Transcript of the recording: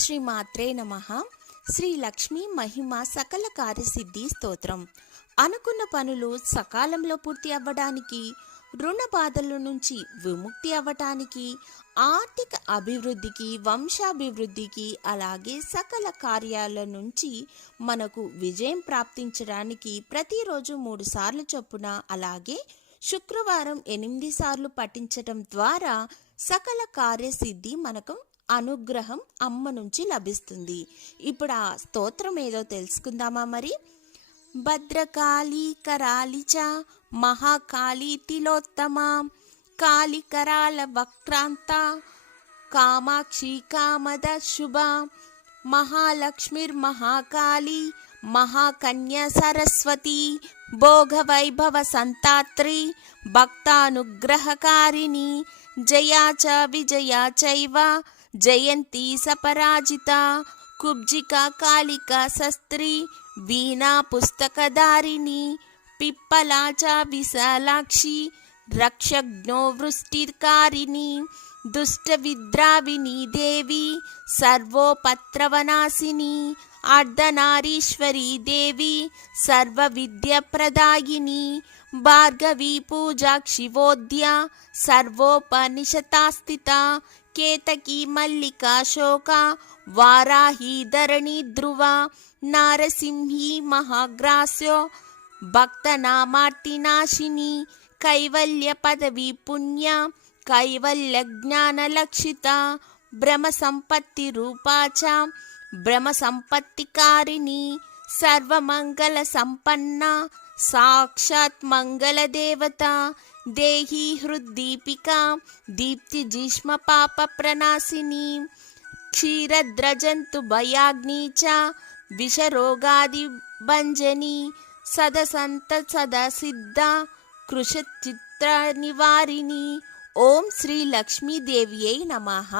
శ్రీ మాత్రే నమః. శ్రీ లక్ష్మీ మహిమ సకల కార్యసిద్ధి స్తోత్రం. అనుకున్న పనులు సకాలంలో పూర్తి అవ్వడానికి, రుణ బాధల నుంచి విముక్తి అవ్వటానికి, ఆర్థిక అభివృద్ధికి, వంశాభివృద్ధికి, అలాగే సకల కార్యాల నుంచి మనకు విజయం ప్రాప్తించడానికి ప్రతిరోజు 3 సార్లు చొప్పున, అలాగే శుక్రవారం 8 సార్లు పఠించటం ద్వారా సకల కార్యసిద్ధి మనకు అనుగ్రహం అమ్మ నుంచి లభిస్తుంది. ఇప్పుడు ఆ స్తోత్రం ఏదో తెలుసుకుందామా మరి. భద్రకాళీ కరాళిచ మహాకాళీ తిలోత్తమ కాళికరాల వక్రాంత కామాక్షి కామద శుభ మహాలక్ష్మిర్మహాకాళీ మహాకన్యా సరస్వతి భోగ వైభవ సంతాత్రి భక్తానుగ్రహకారిణి జయా చ విజయా చైవ జయంతి సపరాజిత కుబ్జికా కాళికా శస్త్రి వీణా పుస్తకధారిణి పిప్పలా చ విశాలాక్షి రక్షజ్ఞో వృష్టికారిణి దుష్ట విద్రావిని దేవి సర్వోపత్రవనాశిని అర్ధనారీశ్వరీ దేవి సర్వ విద్య ప్రదాయిని భార్గవీ పూజాక్షివోద్య సర్వోపనిషతాస్థిత కేతకీ మల్లికా శోక వారాహి ధరణి ధ్రువ నారసింహీ మహాగ్రాస్యో భక్తనామార్తినాశిని కైవల్య పదవి పుణ్య కైవల్య జ్ఞానలక్షిత బ్రహ్మ సంపత్తి రూపాచ బ్రహ్మ సంపత్తికారిణి సర్వమంగళ సంపన్న సాక్షాత్ మంగళ దేవత దేహి హృద్దీపికా దీప్తిజిష్మ పాప ప్రణాశిని క్షీరద్రజంతు భయాగ్ని చ విషరోగాది భంజని సదసంత సదసిద్ధ కృషచిత్ర నివారిణి. ఓం శ్రీ లక్ష్మీదేవ్యై నమః.